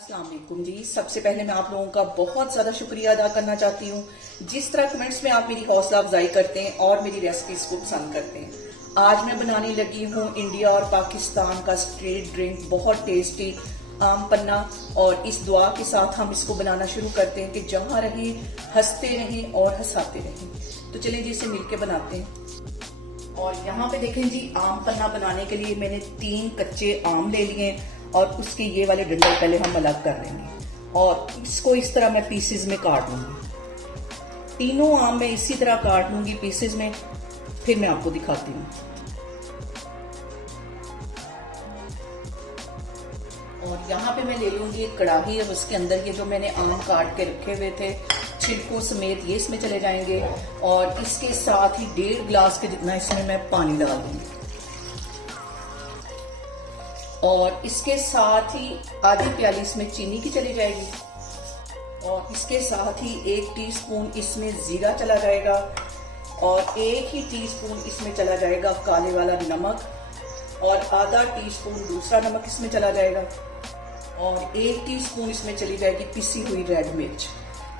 अस्सलाम वालेकुम जी। सबसे पहले मैं आप लोगों का बहुत ज्यादा शुक्रिया अदा करना चाहती हूँ। जिस तरह कमेंट्स में आप मेरी हौसला अफजाई करते हैं और मेरी रेसिपीज को पसंद करते हैं। आज मैं बनाने लगी हूँ इंडिया और पाकिस्तान का स्ट्रीट ड्रिंक, बहुत टेस्टी आम पन्ना। और इस दुआ के साथ हम इसको बनाना शुरू करते हैं कि जहाँ रहे हंसते रहें और हंसाते रहें। तो चलिए जी इसे मिलके बनाते हैं। और यहाँ पे देखें जी, आम पन्ना बनाने के लिए मैंने 3 कच्चे आम ले लिए और उसके ये वाले डंडल पहले हम अलग कर लेंगे और इसको इस तरह मैं पीसेस में काट लूंगी। तीनों आम मैं इसी तरह काट लूंगी पीसेस में, फिर मैं आपको दिखाती हूँ। और यहाँ पे मैं ले लूंगी एक कढ़ाई और उसके अंदर ये जो मैंने आम काट के रखे हुए थे छिलकों समेत ये इसमें चले जाएंगे। और इसके साथ ही 1.5 गिलास के जितना इसमें मैं पानी डाल दूंगी और इसके साथ ही आधी प्याली इसमें चीनी की चली जाएगी। और इसके साथ ही 1 टीस्पून इसमें जीरा चला जाएगा और 1 ही टीस्पून इसमें चला जाएगा काले वाला नमक और आधा टीस्पून दूसरा नमक इसमें चला जाएगा और 1 टीस्पून इसमें चली जाएगी पिसी हुई रेड मिर्च।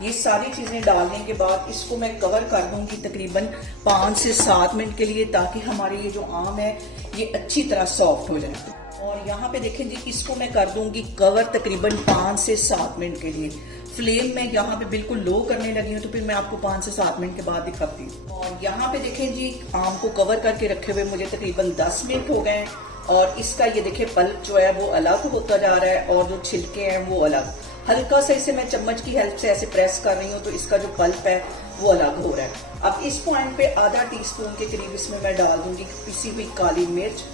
ये सारी चीजें डालने के बाद इसको मैं कवर कर दूंगी तकरीबन 5 से 7 मिनट के लिए, ताकि हमारे ये जो आम है ये अच्छी तरह सॉफ्ट हो जाए। और यहाँ पे देखें जी, इसको मैं कर दूंगी कवर तकरीबन 5 से 7 मिनट के लिए। फ्लेम में यहाँ पे बिल्कुल लो करने लगी हूँ, तो फिर मैं आपको 5 से 7 मिनट के बाद दिखाती हूँ। और यहाँ पे देखें जी, आम को कवर करके रखे हुए मुझे तकरीबन 10 मिनट हो गए और इसका ये देखे पल्प जो है वो अलग होता जा रहा है और जो छिलके हैं वो अलग। हल्का सा इसे मैं चम्मच की हेल्प से ऐसे प्रेस कर रही हूँ तो इसका जो पल्प है वो अलग हो रहा है। अब इस पॉइंट पे आधा टीस्पून के करीब इसमें मैं डाल दूंगी पिसी हुई काली मिर्च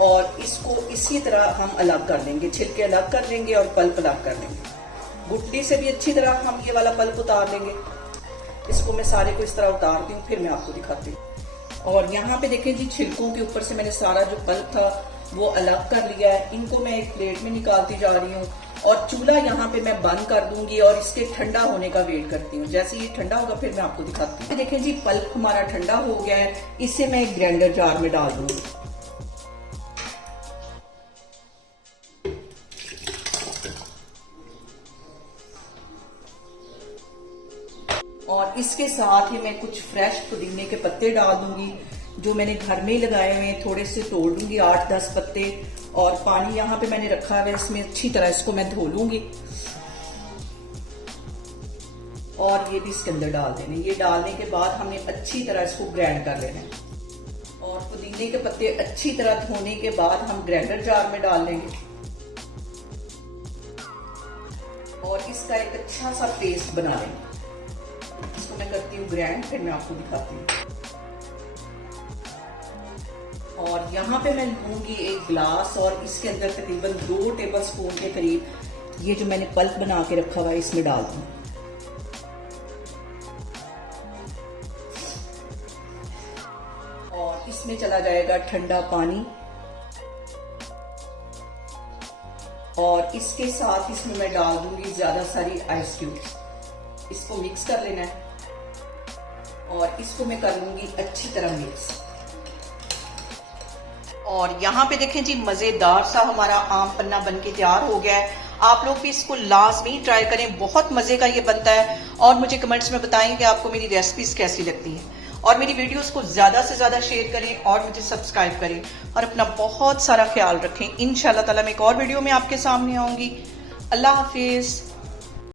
और इसको इसी तरह हम अलग कर लेंगे, छिलके अलग कर लेंगे और पल्प अलग कर लेंगे। गुठली से भी अच्छी तरह हम ये वाला पल्प उतार लेंगे। इसको मैं सारे को इस तरह उतारती हूँ, फिर मैं आपको दिखाती हूँ। और यहाँ पे देखें जी, छिलकों के ऊपर से मैंने सारा जो पल्प था वो अलग कर लिया है। इनको मैं एक प्लेट में निकालती जा रही हूँ और चूल्हा यहाँ पे मैं बंद कर दूंगी और इसके ठंडा होने का वेट करती हूँ। जैसे ये ठंडा होगा फिर मैं आपको दिखाती हूँ। देखें जी, पल्प हमारा ठंडा हो गया है, इसे मैं एक ग्राइंडर जार में डाल दूंगी। और इसके साथ ही मैं कुछ फ्रेश पुदीने के पत्ते डाल दूंगी जो मैंने घर में ही लगाए हुए हैं। थोड़े से तोड़ दूंगी 8-10 पत्ते और पानी यहाँ पे मैंने रखा है, इसमें अच्छी तरह इसको मैं धो लूंगी और ये भी इसके अंदर डाल देने। ये डालने के बाद हमने अच्छी तरह इसको ग्राइंड कर लेना है। और पुदीने के पत्ते अच्छी तरह धोने के बाद हम ग्राइंडर जार में डाल लेंगे और इसका एक अच्छा सा पेस्ट बना लेंगे। इसको मैं करती हूँ ग्राइंड, फिर मैं आपको दिखाती हूँ। और यहाँ पे मैं लूंगी एक गिलास और इसके अंदर तकरीबन 2 टेबलस्पून के करीब ये जो मैंने पल्प बना के रखा हुआ है इसमें डाल दूँ। और इसमें चला जाएगा ठंडा पानी और इसके साथ इसमें मैं डाल दूंगी ज्यादा सारी आइस क्यूब्स। इसको मिक्स कर लेना है और इसको मैं कर लूंगी अच्छी तरह मिक्स। और यहाँ पे देखें जी, मजेदार सा हमारा आम पन्ना बनके तैयार हो गया है। आप लोग भी इसको लाजमी ट्राई करें, बहुत मजे का ये बनता है। और मुझे कमेंट्स में बताएं कि आपको मेरी रेसिपीज कैसी लगती हैं और मेरी वीडियोस को ज्यादा से ज्यादा शेयर करें और मुझे सब्सक्राइब करें और अपना बहुत सारा ख्याल रखें। इंशाल्लाह ताला मैं एक और वीडियो में आपके सामने आऊंगी। अल्लाह हाफिज।